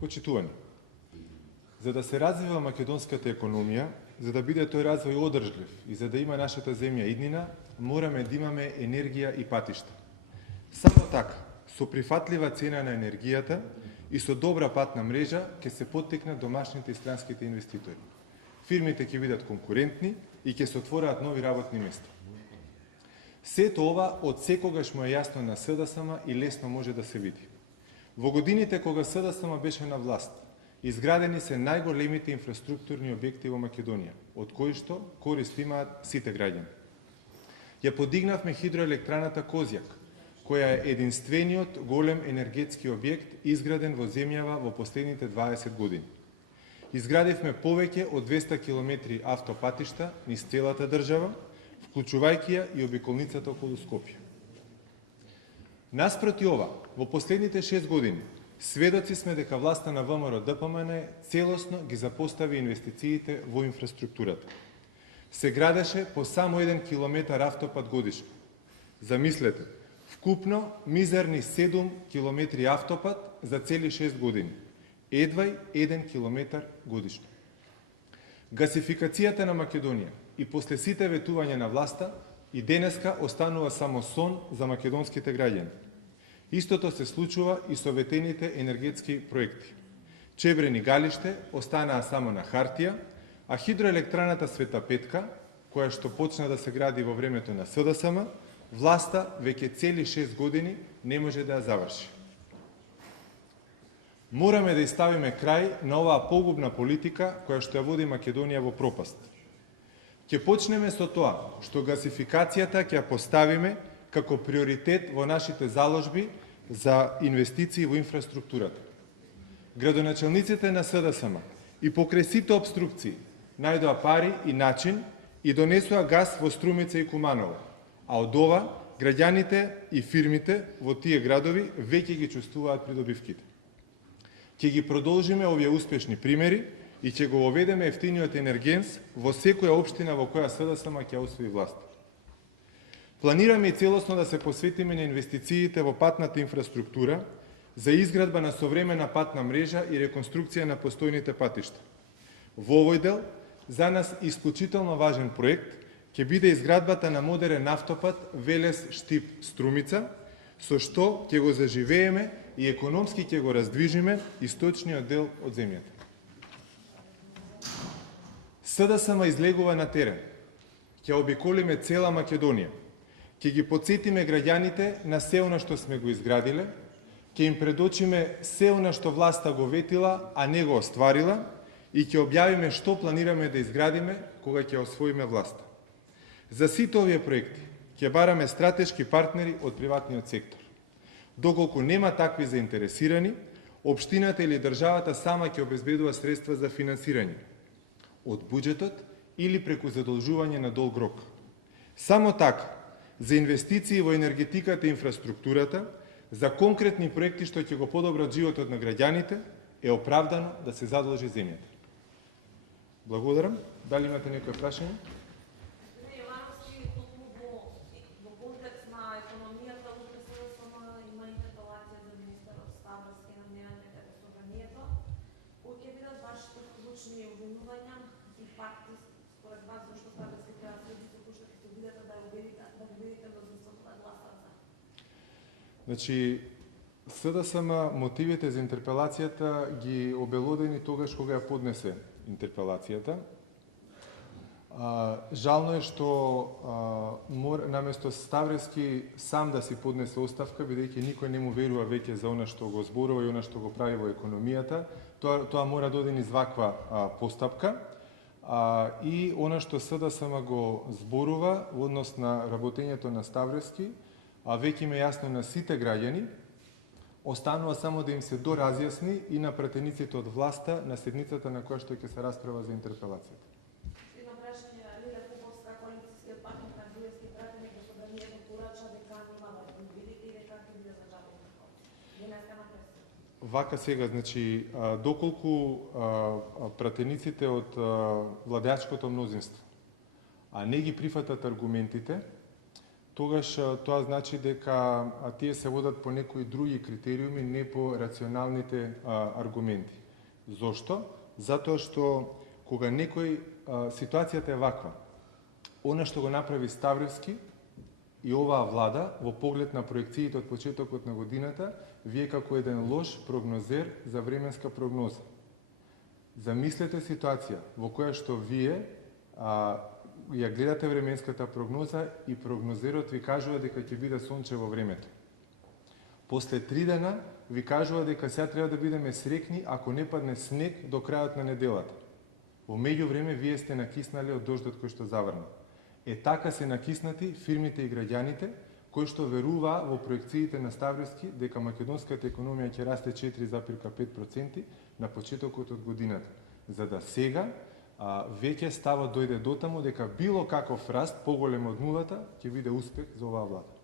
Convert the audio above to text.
Почитувани, за да се развива македонската економија, за да биде тој развој одржлив и за да има нашата земја иднина, мораме да имаме енергија и патишта. Само така, со прифатлива цена на енергијата и со добра патна мрежа ќе се поттикнат домашните и странските инвеститори. Фирмите ќе бидат конкурентни и ќе се отвораат нови работни места. Сето ова од секогаш му е јасно на СДСМ и лесно може да се види. Во годините кога СДСМ беше на власт, изградени се најголемите инфраструктурни објекти во Македонија, од кои што корист имаат сите граѓани. Ја подигнавме хидроелектраната Козјак, која е единствениот голем енергетски објект изграден во земјава во последните 20 години. Изградивме повеќе од 200 км автопатишта низ целата држава, вклучувајќи ја и обиколницата околу Скопје. Наспроти ова, во последните 6 години, сведоци сме дека власта на ВМРО ДПМН целосно ги запостави инвестициите во инфраструктурата. Се градеше по само 1 километар автопат годишно. Замислете, вкупно мизерни 7 километри автопат за цели 6 години. Едвај 1 километар годишно. Гасификацијата на Македонија и после сите ветувања на власта и денеска останува само сон за македонските граѓани. Истото се случува и со ветените енергетски проекти. Чебрени галиште останаа само на хартија, а хидроелектраната Света Петка, која што почна да се гради во времето на СДСМ, власта веќе цели 6 години не може да ја заврши. Мораме да ставиме крај на оваа погубна политика која што ја води Македонија во пропаст. Ќе почнеме со тоа што гасификацијата ќе ја поставиме како приоритет во нашите заложби за инвестиции во инфраструктурата. Градоначалниците на СДСМ и покрај сите обструкции најдоа пари и начин и донесоа газ во Струмица и Куманово, а од ова граѓаните и фирмите во тие градови веќе ги чувствуваат придобивките. Ќе ги продолжиме овие успешни примери и ќе го воведеме ефтиниот енергенс во секоја општина во која СДСМ ќе освои власт. Планираме и целосно да се посветиме на инвестициите во патната инфраструктура за изградба на современа патна мрежа и реконструкција на постојните патишта. Во овој дел, за нас исклучително важен проект ќе биде изградбата на модерен автопат Велес-Штип-Струмица, со што ќе го заживееме и економски ќе го раздвижиме источниот дел од земјата. СДСМ излегува на терен. Ќе обиколиме цела Македонија. Ќе ги подсетиме граѓаните на се она што сме го изградиле, ќе им предочиме се она што власта го ветила, а не го остварила, и ќе објавиме што планираме да изградиме кога ќе освоиме власта. За сите овие проекти ќе бараме стратешки партнери од приватниот сектор. Доколку нема такви заинтересирани, општината или државата сама ќе обезбедува средства за финансирање од буџетот или преку задолжување на долг рок. Само така, за инвестиции во енергетиката и инфраструктурата, за конкретни проекти што ќе го подобрат животот на граѓаните, е оправдано да се задолжи земјата. Благодарам. Дали имате некој прашање? Значи, СДСМ мотивите за интерпелацијата ги обелодени тогаш кога ја поднесе интерпелацијата. Жално е што наместо Ставрески сам да си поднесе оставка, бидејќи никој не му верува веќе за она што го зборува и она што го прави во економијата, тоа мора да оди низ ваква постапка. И она што СДСМ го зборува во однос на работењето на Ставрески, веќе им е јасно на сите граѓани, останува само да им се доразјасни и на пратениците од власта на седницата на која што ќе се расправа за интерпелацијата. Има прашање, Лилија Кубовска, коалицијскиот партнер на Груевски пратеник до собранието порача дека нема да го видите и дека ќе биде заџабено. Денеска на пресата. Вака сега, значи, доколку пратениците од владеачкото мнозинство не ги прифатат аргументите, тогаш тоа значи дека тие се водат по некои други критериуми, не по рационалните аргументи. Зошто? Затоа што кога некој ситуацијата е ваква, она што го направи Ставревски и оваа влада во поглед на проекциите од почетокот на годината, вие како еден лош прогнозер за временска прогноза. Замислете ситуација во која што вие ја гледате временската прогноза и прогнозерот ви кажува дека ќе биде сончево времето. После 3 дена ви кажува дека сега треба да бидеме срекни ако не падне снег до крајот на неделата. Во меѓувреме вие сте накиснали од дождот кој што заврна. Така се накиснати фирмите и граѓаните кои што веруваа во проекциите на Ставревски дека македонската економија ќе расте 4,5% на почетокот од годината. За да сега веќе ставот дојде дотаму дека било каков раст поголем од нулата ќе биде успех за оваа влада.